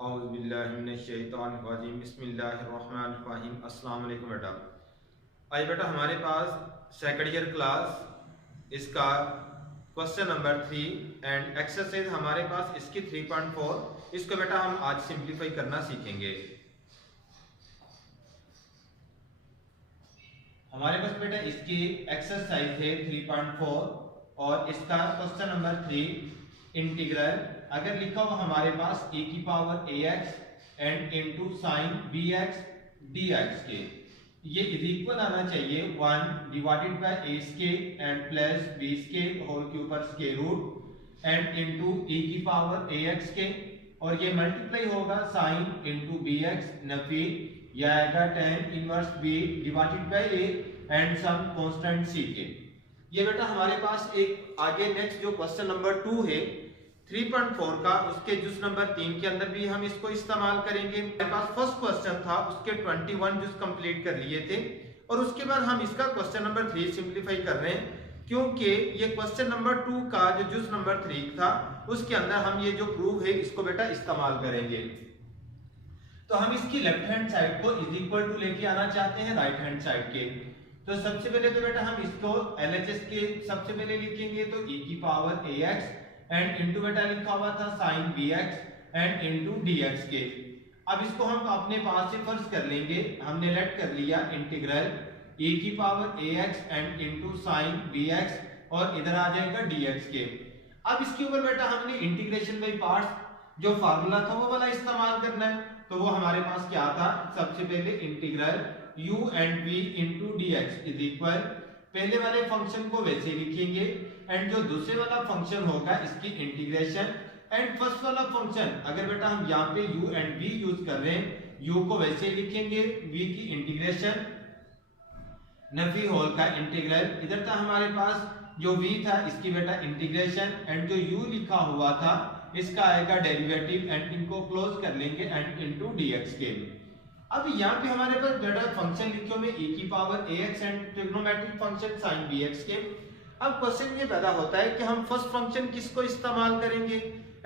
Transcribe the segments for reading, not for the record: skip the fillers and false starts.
औज़ुबिल्लाहिमिनश्शैतानिर्रजीम बिस्मिल्लाहिर्रहमानिर्रहीम। अस्सलाम वालेकुम बेटा। आज बेटा हमारे पास सेकंड ईयर क्लास इसका क्वेश्चन नंबर 3 एंड एक्सरसाइज हमारे पास इसकी 3.4। इसको बेटा हम आज सिंप्लीफाई करना सीखेंगे। हमारे पास बेटा इसकी एक्सरसाइज है 3.4 और इसका क्वेश्चन नंबर 3 इंटीग्रल अगर लिखा हुआ हमारे पास e की power ax and into sine bx dx के ये इज इक्वल आना चाहिए 1 divided by a square and plus b square whole के ऊपर square root and into e की पावर ax के और ये मल्टीप्लाई होगा साइन इनटू bx नफी यह आएगा tan inverse b divided by a and some constant c के। ये बेटा हमारे पास एक आगे नेक्स्ट जो क्वेश्चन नंबर 2 है 3.4 का उसके जुज नंबर 3 के अंदर भी हम इसको इस्तेमाल करेंगे। हमारे पास फर्स्ट क्वेश्चन था उसके 21 जुज कंप्लीट कर लिए थे और उसके बाद हम इसका क्वेश्चन नंबर 3 सिंप्लीफाई कर रहे हैं क्योंकि ये क्वेश्चन नंबर 2 का जो जुज नंबर 3 था उसके अंदर हम ये जो प्रूफ है इसको बेटा इस्तेमाल करेंगे। तो हम इसकी लेफ्ट हैंड साइड को इज इक्वल टू लेके आना चाहते हैं राइट हैंड साइड के। तो सबसे पहले तो बेटा हम इसको LHS के सबसे पहले लिखेंगे तो e की पावर ax एंड इनटू बेटा लिखा हुआ था sin bx and into dx के। अब इसको हम अपने पास से फर्ज कर लेंगे। हमने लेट कर लिया इंटीग्रल e की power ax and into sin bx और इधर आ जाएगा dx के। अब इसके ऊपर बेटा हमने इंटीग्रेशन बाय पार्ट्स जो फार्मूला था वो वाला इस्तेमाल करना है। तो वो हमारे पास क्या था, सबसे पहले integral u and v into dx is equal पहले वाले फंक्शन को वैसे लिखेंगे एंड जो दूसरे वाला फंक्शन होगा इसकी इंटीग्रेशन एंड फर्स्ट वाला फंक्शन अगर बेटा हम यहाँ पे u एंड v यूज कर रहे हैं u को वैसे लिखेंगे v की इंटीग्रेशन नफी होल का इंटीग्रल। इधर था हमारे पास जो v था इसकी बेटा इंटीग्रेशन एंड जो u लिखा हुआ था इसका आएगा डेरिवेटिव एंड इनको क्लोज कर लेंगे एंड इनटू dx के। अब यहाँ पे हमारे पास बेटा फंक्शन लिखे हुए e की power ax and trigonometric function sin bx के। अब क्वेश्चन ये पैदा होता है कि हम फर्स्ट फंक्शन किसको इस्तेमाल करेंगे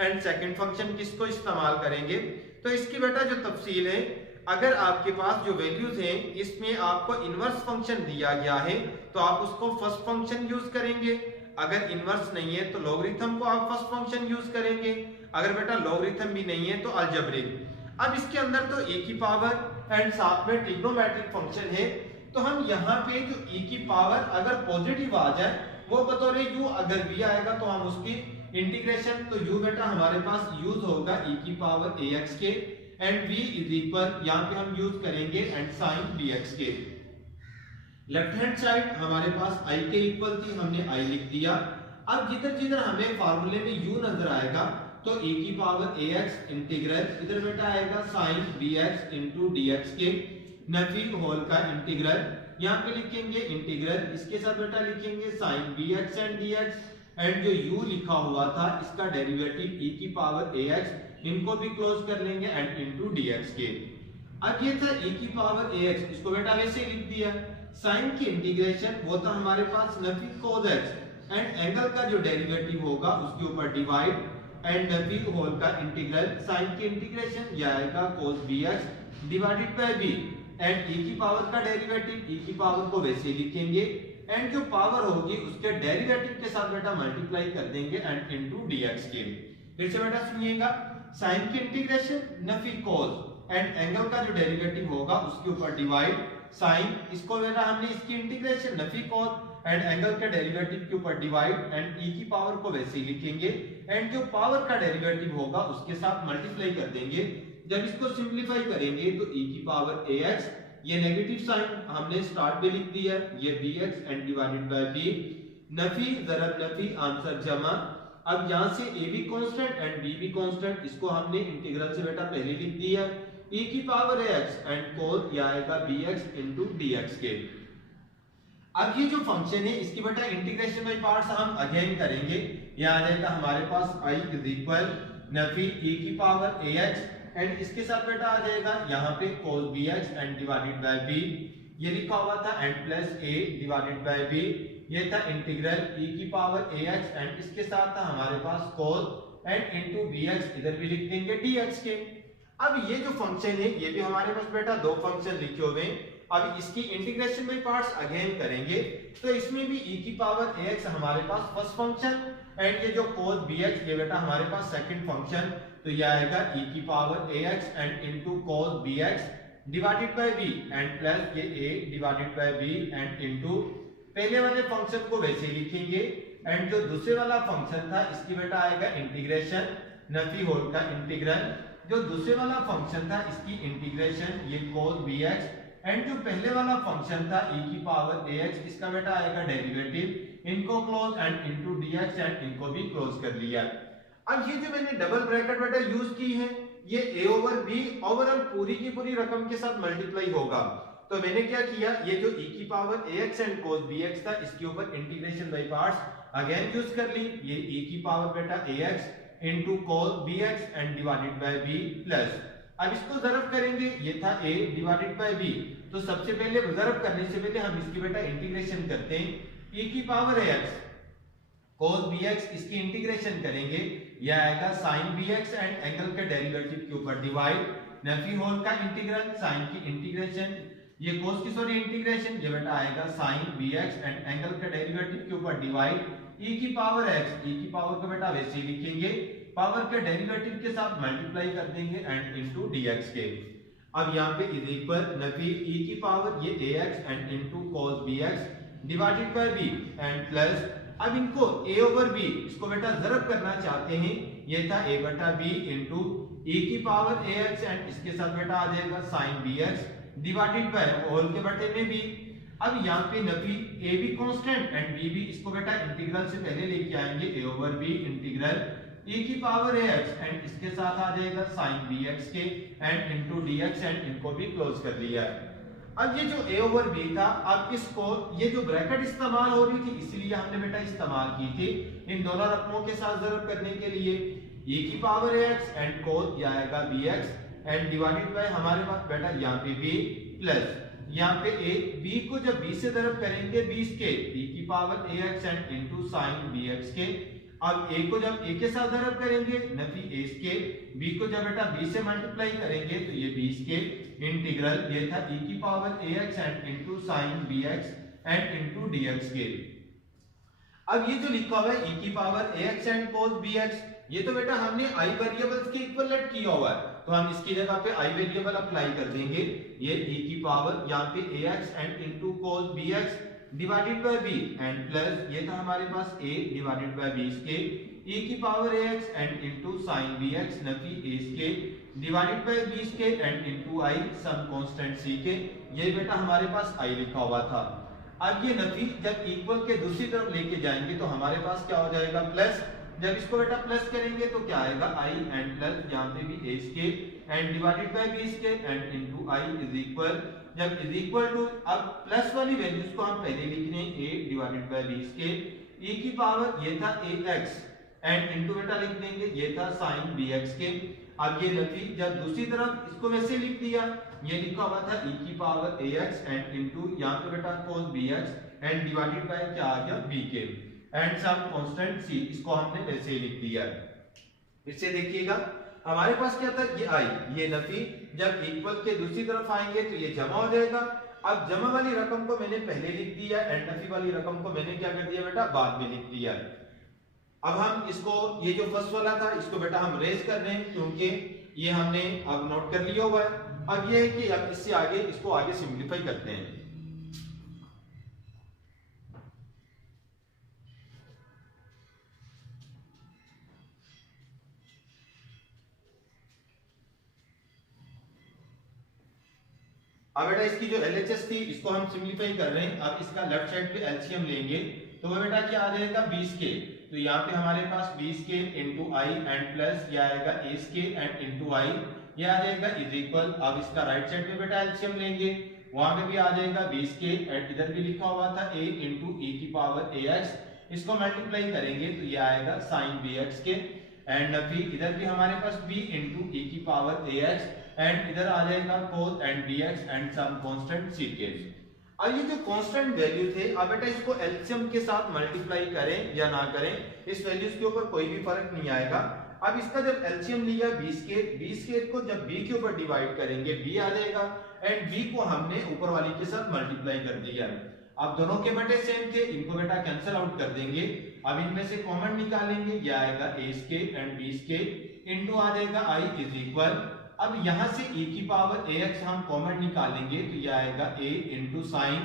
एंड सेकंड फंक्शन किसको इस्तेमाल करेंगे। तो इसकी बेटा जो तफसील है अगर आपके पास जो वैल्यूज हैं इसमें आपको इनवर्स फंक्शन दिया गया है तो आप उसको फर्स्ट फंक्शन यूज करेंगे, अगर इनवर्स नहीं है तो लॉगरिथम को आप फर्स्ट फंक्शन यूज करेंगे, अगर बेटा लॉगरिथम भी नहीं है तो अलजेब्रिक। अब इसके अंदर तो e की पावर एंड साथ में ट्रिग्नोमेट्रिक फंक्शन है तो हम यहाँ पे जो e की पावर अगर पॉजिटिव आ जाए वो बतौर u, अगर v आएगा तो हम उसकी इंटीग्रेशन तो u बेटा हमारे पास यूज होगा e की पावर ax के एंड v इज इक्वल यहाँ पे हम यूज करेंगे एंड sin bx के। लेफ्ट हैंड साइड हमारे पास i के इक्वल थी, हमने i लिख दिया। अब जिधर जिधर हमें फार्मूले में u नजर आएगा तो e की पावर ax इंटीग्रल इधर बेटा आएगा sin bx इनटू dx के नफी होल का इंटीग्रल यहाँ पे लिखेंगे इंटीग्रल इसके साथ बेटा लिखेंगे sin bx and dx and जो u लिखा हुआ था इसका डेरिवेटिव e की पावर ax इनको भी क्लोज कर लेंगे एंड इनटू dx के। अब ये था e की पावर ax, इसको बेटा वैसे लिख दिया। sin की इंटीग्रेशन वो था हमारे पास नफी cos x एंड एंगल का जो डेरिवेटिव होगा उसके ऊपर डिवाइड एंड नफी होल का इंटीग्रल sin की इंटीग्रेशन यह आएगा cos bx divided by b and e की पावर का डेरिवेटिव e की पावर को वैसे लिखेंगे एंड जो पावर होगी उसके डेरिवेटिव के साथ बेटा मल्टीप्लाई कर देंगे एंड इनटू dx के। फिर से बेटा सुनिएगा, sin की integration Nafi cos and angle का जो डेरिवेटिव होगा उसके ऊपर डिवाइड sin इसको बेटा हमने इसकी integration Nafi cos and angle के डेरिवेटिव के ऊपर डिवाइड एंड e की पावर को वैसे ही लिखेंगे एंड जो पावर का डेरिवेटिव होगा उसके साथ मल्टीप्लाई कर देंगे। जब इसको सिंपलीफाई करेंगे तो e की पावर ax ये नेगेटिव साइन हमने स्टार्ट में लिख दिया, ये bx and divided by b नफी ज़रब नफी आंसर जमा। अब यहाँ से a भी कांस्टेंट एंड b भी कांस्टेंट, इसको हमने इंटीग्रल से बेटा पहले लिख दिया e की पावर ax एंड cos ये आएगा bx इनटू dx के। अब ये जो फंक्शन है इसकी बेटा इंटीग्रेशन बाय पार्ट्स हम अगेन करेंगे। यह आ जाएगा हमारे पास i is equal Nafi e की पावर ax एंड इसके साथ बेटा आ जाएगा यहाँ पे cos bx and divided by b ये लिखा हुआ था and plus a divided by b ये था इंटीग्रल e की पावर ax एंड इसके साथ था हमारे पास cos एंड इनटू bx इधर भी लिख देंगे dx के। अब ये जो फंक्शन है ये भी हमारे पास बेटा दो फंक्शन लिखे हुए हैं। अब इसकी इंटीग्रेशन बाय पार्ट्स अगेन करेंगे, तो इसमें भी e की पावर ax हमारे पास फर्स्ट फंक्शन एंड ये जो cos bx ये बेटा हमारे पास सेकंड फंक्शन, तो ये आएगा e की power ax and into cos bx divided by b and plus ये a divided by b and into पहले वाले फंक्शन को वैसे ही लिखेंगे एंड जो दूसरे वाला फंक्शन था इसकी बेटा आएगा इंटीग्रेशन नफी होल का इंटीग्रल, जो दूसरे वाला फंक्शन था इसकी इंटीग्रेशन ये cos bx एंड जो पहले वाला फंक्शन था e की पावर ax इसका बेटा आएगा डेरिवेटिव, इनको close and into dx and इनको भी क्लोज कर लिया। अब ये जो मैंने डबल ब्रैकेट बेटा यूज की है ये a ओवर b ओवरऑल पूरी की पूरी रकम के साथ मल्टीप्लाई होगा, तो मैंने क्या किया ये जो e की power ax and cos bx था इसके ऊपर integration by parts again use कर ली, ये e की पावर बेटा ax into cos bx and divided by b plus अब इसको ज़रब करेंगे, ये था a डिवाइडेड बाय b, तो सबसे पहले ज़रब करने से पहले हम इसकी बेटा इंटीग्रेशन करते हैं, e की पावर ax cos bx इसकी इंटीग्रेशन करेंगे, यह आएगा sin bx एंड एंगल के डेरिवेटिव के ऊपर डिवाइड नफी होल का इंटीग्रल sin की इंटीग्रेशन ये cos की सॉरी इंटीग्रेशन ये बेटा आएगा sin bx एंड एंगल के डेरिवेटिव के ऊपर डिवाइड e की पावर x, e की पावर को बेटा वैसे ही लिखेंगे पावर के डेरिवेटिव के साथ मल्टीप्लाई कर देंगे एंड इनटू dx के। अब यहाँ पे इज इक्वल नफी e की पावर ये ax and into cos bx divided by b and plus अब इनको a ओवर b इसको बेटा ज़रब करना चाहते हैं, ये था a बटा b इनटू e की पावर ax एंड इसके साथ बेटा आ जाएगा sin bx divided by whole के बटे में b। अब यहाँ पे नफी a भी कांस्टेंट एंड b भी इसको बेटा इंटीग्रल से पहले लेके आएंगे a over b integral e की पावर ax एंड इसके साथ आ जाएगा sin bx के एंड इनटू dx एंड इनको भी क्लोज कर लिया है। अब ये जो a ओवर b था अब इसको ये जो ब्रैकेट इस्तेमाल हो रही थी इसलिए हमने बेटा इस्तेमाल की थी इन दोनों रकमों के साथ ज़रब करने के लिए, e की पावर ax एंड cos ये आएगा bx एंड डिवाइडेड बाय हमारे पास बेटा यहाँ पे b प्लस यहाँ पे a b को जब b से ज़रब करेंगे 20 के e की power ax and into sin bx के, अब a को जब a के साथ ज़रब करेंगे नफी a के b को जब बेटा b से मल्टीप्लाई करेंगे तो ये 20 के इंटीग्रल ये था e की power ax and into sin bx and into dx के। अब ये जो लिखा हुआ है e की power ax and cos bx ये तो बेटा हमने i वेरिएबल्स के इक्विवेलेंट किया हुआ है, तो हम इसकी जगह पे i वेरिएबल अप्लाई कर देंगे, ये e की पावर यहाँ पे ax and into cos bx divided by b and plus ये था हमारे पास a डिवाइडेड बाय b के e की power ax and into sin bx नफी a के डिवाइडेड बाय b के and into i some constant c के, ये बेटा हमारे पास i लिखा हुआ था। अब ये नफी जब इक्वल के दूसरी तरफ लेके जाएंगे तो हमारे पास क्या हो जाएगा प्लस, जब इसको बेटा प्लस करेंगे तो क्या आएगा i एंड प्लस यहाँ पे भी a के एंड डिवाइडेड बाय b के and into i is equal, जब इज इक्वल टू अब प्लस वाली वैल्यूज को हम पहले लिख रहे हैं a डिवाइडेड बाय b के e की पावर ये था ax एंड इनटू बेटा लिख देंगे ये था sin bx के। अब ये नफी जब दूसरी तरफ इसको वैसे लिख दिया, ये लिखा हुआ था e की पावर ax एंड इनटू यहाँ पे बेटा cos bx and divided bye क्या आ गया b के एंड सम कांस्टेंट c, इसको हमने वैसे ही लिख दिया। इससे देखिएगा हमारे पास क्या था ये i, ये नफी जब इक्वल के दूसरी तरफ आएंगे तो ये जमा हो जाएगा। अब जमा वाली रकम को मैंने पहले लिख दिया एंड नफी वाली रकम को मैंने क्या कर दिया बेटा बाद में लिख दिया। अब हम इसको ये जो फर्स्ट वाला था इसको बेटा हम रेज कर रहे हैं क्योंकि ये हमने अब नोट कर लिया हुआ है। अब ये है कि अब इससे आगे इसको आगे सिंपलीफाई करते हैं। अब बेटा इसकी जो LHS थी इसको हम सिंपलीफाई कर रहे हैं। अब इसका लेफ्ट साइड पे LCM लेंगे तो वो बेटा क्या आ जाएगा 20 के, तो यहाँ पे हमारे पास 20 के इंटू आई एंड प्लस ये आएगा एस के एंड इंटू आई, ये आ जाएगा इज इक्वल। अब इसका राइट साइड पे बेटा एलसीएम लेंगे, वहां पे भी आ जाएगा 20 के एंड इधर भी लिखा हुआ था a इंटू e की पावर ax, इसको मल्टीप्लाई करेंगे तो ये आएगा sin bx के एंड फिर इधर भी हमारे पास b इंटू e की पावर ax एंड इधर आ जाएगा cos and bx and some constant c के। अब ये जो कांस्टेंट वैल्यू थे, अब बेटा इसको एलसीएम के साथ मल्टीप्लाई करें या ना करें इस वैल्यूज के ऊपर कोई भी फर्क नहीं आएगा। अब इसका जब एलसीएम लिया बी स्केयर को जब बी के ऊपर डिवाइड करेंगे बी आ जाएगा एंड बी को हमने ऊपर वाली के साथ मल्टीप्लाई कर दिया। अब दोनों के बटे सेम थे, इनको बेटा कैंसिल आउट कर देंगे। अब इनमें से कॉमन निकालेंगे, ये आएगा a square and b square into आ जाएगा आई इज इक्वल, अब यहां से e की पावर ax हम कॉमन निकालेंगे तो ये आएगा a into sin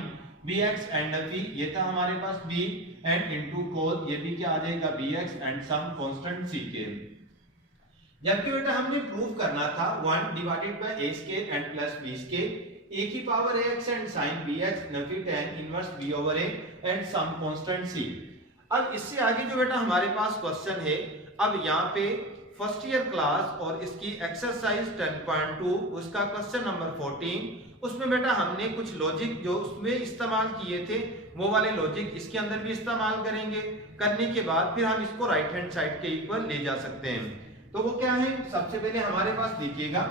bx and v, ये था हमारे पास b एंड इनटू cos, ये भी क्या आ जाएगा bx and some constant c के। जबकि बेटा हमने प्रूव करना था 1 divided by a square and plus b square a की power ax and sin bx नफी tan inverse b over a and some constant c। अब इससे आगे जो बेटा हमारे पास क्वेश्चन है, अब यहाँ पे फर्स्ट ईयर क्लास और इसकी एक्सरसाइज 10.2 उसका क्वेश्चन नंबर 14, उसमें बेटा हमने कुछ लॉजिक जो उसमें इस्तेमाल किए थे वो वाले लॉजिक इसके अंदर भी इस्तेमाल करेंगे। करने के बाद फिर हम इसको राइट हैंड साइड के इक्वल ले जा सकते हैं। तो वो क्या है, सबसे पहले हमारे पास देखिएगा,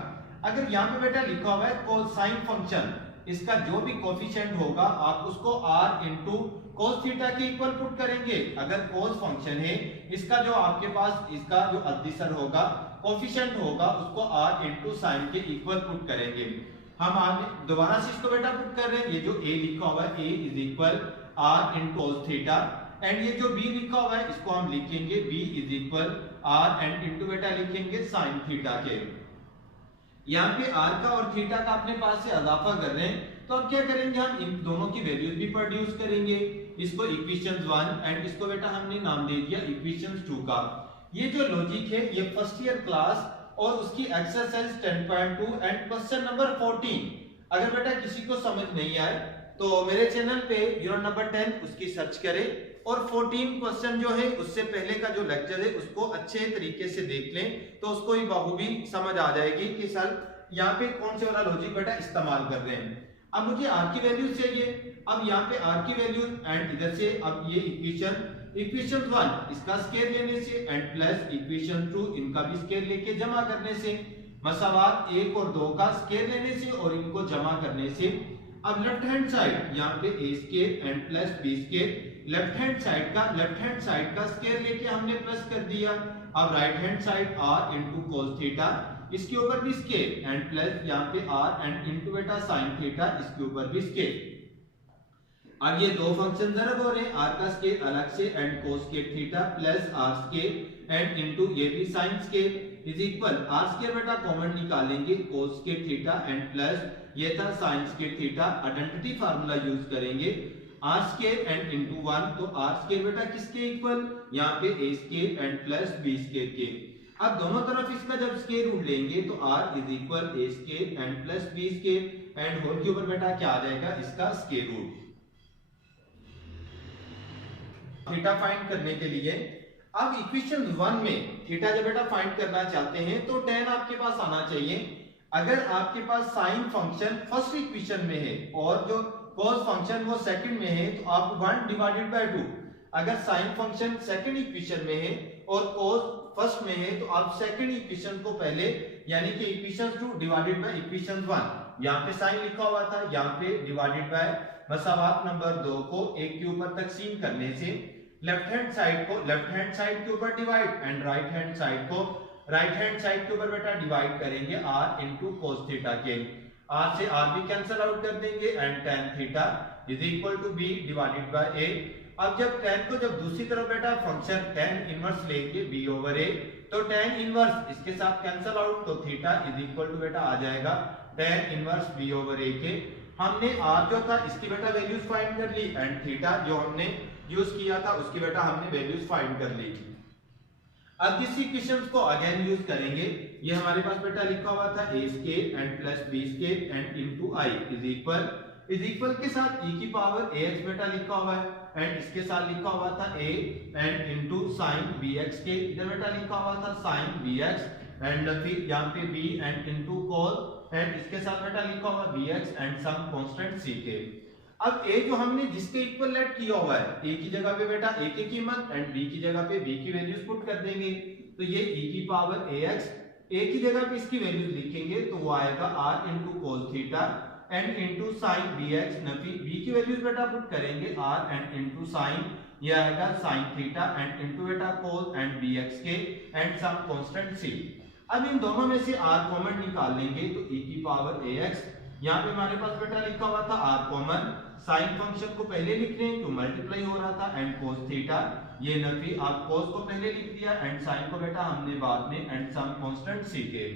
अगर यहाँ पे बेटा लिखा हुआ है कोसाइन फंक्शन, इसका जो भी कोफिशिएंट होगा आप उसको r इंटू cos थीटा के इक्वल पुट करेंगे। अगर cos फंक्शन है, इसका जो आपके पास इसका जो अदिशर होगा कोफिशिएंट होगा उसको r इंटू साइन के इक्वल पुट करेंगे। हम आगे दोबारा से इसको बेटा पुट कर रहे हैं, ये जो a लिखा हुआ है a is equal r into cos theta and ये जो b लिखा हुआ है इसको हम लिखेंगे b is equal r and into बेटा लिखेंगे साइन थीटा के। यहाँ पे r का और थीटा का अपने पास से इजाफा कर रहे हैं, तो अब क्या करेंगे, हम इन दोनों की वैल्यूज भी प्रोड्यूस करेंगे। इसको इक्वेशन 1 एंड इसको बेटा हमने नाम दे दिया इक्वेशन 2 का। ये जो लॉजिक है ये फर्स्ट ईयर क्लास और उसकी एक्सरसाइज 10.2 एंड क्वेश्चन नंबर 14, अगर बेटा किसी को समझ नहीं आए तो मेरे चैनल पे यूनिट नंबर 10 उसकी सर्च करें और 14 क्वेश्चन जो है उससे पहले का जो लेक्चर है उसको अच्छे तरीके से देख लें, तो उसको ही बाखूबी समझ आ जाएगी कि सर यहाँ पे कौन से वाला लॉजिक बेटा इस्तेमाल कर रहे हैं। अब मुझे r की वैल्यू चाहिए, अब यहाँ पे r की वैल्यू एंड इधर से अब ये इक्वेशन 1 इसका स्क्वायर लेने से एंड प्लस इक्वेशन 2 इनका भी स्क्वायर लेके जमा करने से, मसावात 1 और 2 का स्क्वायर लेने से और इनको जमा करने से। अब लेफ्ट हैंड साइड यहाँ पे a square and plus b square, left hand side का स्क्वायर लेके हमने प्लस कर दिया। अब right hand side r into cos theta, इसके ऊपर भी स्क्वायर एंड प्लस यहाँ पे r एंड इंटू बेटा sin थीटा, इसके ऊपर भी स्क्वायर। अब ये दो फंक्शन ज़रब हो रहे हैं, r का स्क्वायर अलग से and cos square theta plus r square and into ये भी sin square is equal r square बेटा कॉमन निकालेंगे cos square theta and plus ये था sin square theta. Identity formula use करेंगे r स्क्वायर एंड इंटू 1, तो r square बेटा किसके इक्वल, यहाँ पे a square and plus b square के। अब दोनों तरफ इसका जब स्क्वायर रूट लेंगे तो r is equal a square and plus b square and whole के ऊपर बेटा क्या आ जाएगा, इसका स्क्वायर रूट। थीटा फाइंड करने के लिए अब इक्वेशन 1 में थीटा जब बेटा फाइंड करना चाहते हैं तो tan आपके पास आना चाहिए। अगर आपके पास साइन फंक्शन फर्स्ट इक्वेशन में है और जो cos फंक्शन वो सेकंड में है तो आप 1 डिवाइडेड बाय 2, अगर साइन फंक्शन सेकंड इक्वेशन में है और cos फर्स्ट में है तो आप सेकंड इक्वेशन को पहले यानी कि इक्वेशन 2 डिवाइडेड बाय इक्वेशन 1, यहाँ पे साइन लिखा हुआ था यहाँ पे डिवाइडेड बाय मसावात नंबर 2 को 1 के ऊपर तकसीम करने से लेफ्ट हैंड साइड के ऊपर divide and right hand side को राइट हैंड साइड के ऊपर बेटा डिवाइड करेंगे r इंटू cos थीटा के। r से r भी कैंसिल आउट कर देंगे and tan theta is equal to b divided by a। अब जब tan को जब दूसरी तरफ बेटा फंक्शन tan इनवर्स लेंगे b ओवर a, तो tan इनवर्स इसके साथ कैंसिल आउट, तो थीटा इज इक्वल टू बेटा आ जाएगा tan inverse b over a के। हमने r जो था इसकी बेटा वैल्यूज फाइंड कर ली एंड थीटा जो हमने यूज किया था उसकी बेटा हमने वैल्यूज फाइंड कर ली। अब इस इक्वेशंस को अगेन यूज करेंगे, ये हमारे पास बेटा लिखा हुआ था a square and plus b square and into i is equal के साथ e की पावर ax बेटा लिखा हुआ है एंड इसके साथ लिखा हुआ था a and into sin bx के, इधर बेटा लिखा हुआ था sin bx एंड फिर यहाँ पे b and into cos and इसके साथ बेटा लिखा हुआ bx and some constant c के। अब a जो हमने जिसके इक्वल लेट किया हुआ है a की जगह पे बेटा a की कीमत एंड b की जगह पे b की वैल्यूज पुट कर देंगे, तो ये e की पावर ax a की जगह पे इसकी वैल्यूज लिखेंगे तो वो आएगा r into cos theta and into sin bx, Nafi b की वैल्यूज बेटा पुट करेंगे r एंड इंटू sin ये आएगा sin थीटा एंड इनटू बेटा cos एंड bx के एंड सम कांस्टेंट c। अब इन दोनों में से r कॉमन निकाल लेंगे तो e की पावर ax, यहाँ पे हमारे पास बेटा लिखा हुआ था r कॉमन, साइन फंक्शन को पहले लिख रहे हैं क्यों मल्टीप्लाई हो रहा था, एंड cos थीटा, ये नफी आप cos को पहले लिख दिया एंड साइन को बेटा हमने बाद में, एंड सम कांस्टेंट c के।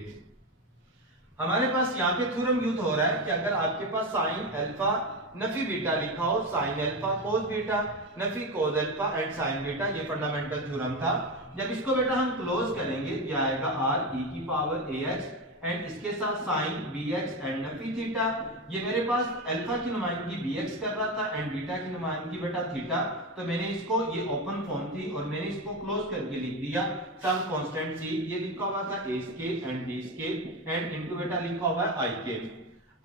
हमारे पास यहाँ पे थ्योरम यूज हो रहा है कि अगर आपके पास साइन अल्फा नफी बीटा लिखा हो, sine alpha cos beta Nafi cos alpha and sign beta, ये फंडामेंटल थ्योरम था। जब इसको बेटा हम क्लोज करेंगे ये आएगा r e की पावर ax एंड इसके साथ साइन bx एंड नफी थीटा, ये मेरे पास अल्फा की नुमाइंदगी bx कर रहा था एंड बीटा की नुमाइंदगी बेटा थीटा, तो मैंने इसको, ये ओपन फॉर्म थी और मैंने इसको क्लोज करके लिख दिया सम कांस्टेंट c, ये लिखा हुआ था a scale and b square and into बेटा लिखा हुआ है i के।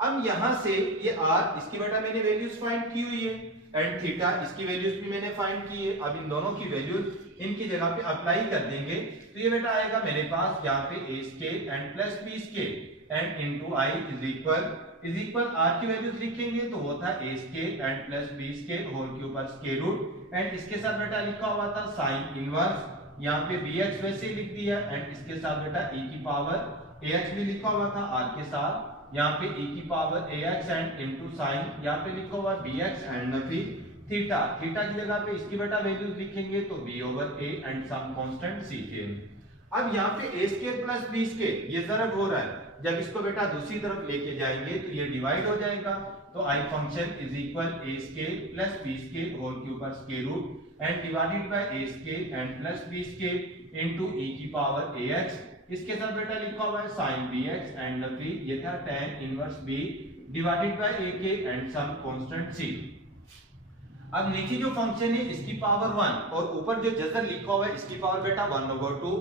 अब यहां से ये r, इसकी बेटा मैंने वैल्यूज फाइंड की हुई है एंड थीटा इसकी वैल्यूज भी मैंने फाइंड की है। अब इन दोनों की वैल्यूज इनकी जगह पे अप्लाई कर देंगे तो ये बेटा आएगा मेरे पास यहाँ पे a scale and plus b square and into i is equal r की वैल्यूज लिखेंगे तो वो था a scale and plus b square whole के ऊपर स्क्वायर रूट एंड इसके साथ बेटा लिखा हुआ था साइन इनवर्स, यहाँ पे bx वैसे ही लिख दिया एंड इसके साथ बेटा e की पावर ax भी लिखा हुआ था r के साथ, यहाँ पे e की power ax and into sine, यहाँ पे लिखा हुआ bx एंड नफी थीटा, थीटा की जगह पे इसकी बेटा वैल्यूज लिखेंगे तो b over a and some constant c के। अब यहाँ पे a square plus b square ये ज़रब हो रहा है, जब इसको बेटा दूसरी तरफ लेके जाएंगे तो ये डिवाइड हो जाएगा, तो i function is equal a square plus b square whole के ऊपर square root and divided by a square and plus b square into e की पावर ax, इसके साथ बेटा लिखा हुआ है sin bx एंड नफी, ये था tan inverse b divided by a के एंड सम कांस्टेंट c। अब नीचे जो फंक्शन है इसकी पावर 1 और ऊपर जो जजर लिखा हुआ है इसकी पावर बेटा 1/2,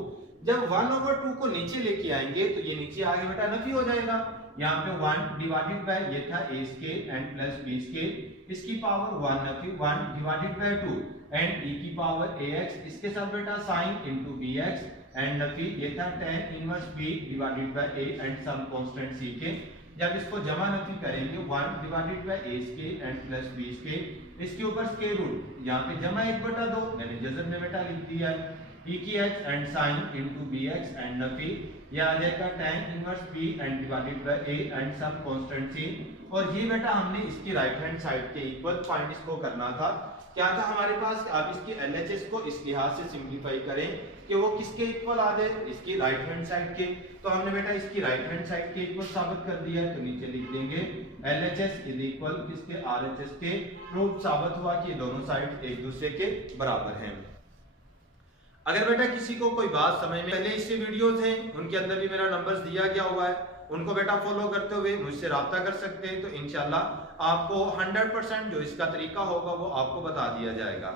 जब 1/2 को नीचे लेके आएंगे तो ये नीचे आगे बेटा नफी हो जाएगा, यहाँ पे 1 डिवाइडेड बाय ये था a scale and plus b scale, इसकी पावर 1 नफी 1 डिवाइडेड बाय 2 एंड e की पावर ax, इसके साथ बेटा sin इनटू bx एंड नफी, ये था tan inverse b divided by a and some constant c के। जब इसको जमा नफी करेंगे 1 divided by a scale and plus b scale, इसके ऊपर स्क्वायर रूट, यहाँ पे जमा 1/2 मैंने जजर में बेटा लिख दिया है, e की h and sin into bx and नफी, ये आ जाएगा tan inverse b and divided by a and some constant c। और ये बेटा हमने इसकी राइट हैंड साइड के इक्वल फाइंड इसको करना था, क्या था हमारे पास, आप इसकी LHS को इस लिहाज से सिंपलीफाई करें कि वो किसके इक्वल आ जाए, इसकी राइट हैंड साइड के, तो हमने बेटा इसकी राइट हैंड साइड के इक्वल साबित कर दिया है, तो नीचे लिख देंगे LHS इज इक्वल किसके, RHS के, प्रूफ साबित हुआ कि दोनों साइड एक दूसरे के बराबर हैं। अगर बेटा किसी को कोई बात समझ में, पहले इससे वीडियोस हैं उनके अंदर भी मेरा नंबर्स दिया गया हुआ है, उनको बेटा फॉलो करते हुए मुझसे राब्ता कर सकते हैं, तो इंशाल्लाह आपको 100% जो इसका तरीका होगा वो आपको बता दिया जाएगा।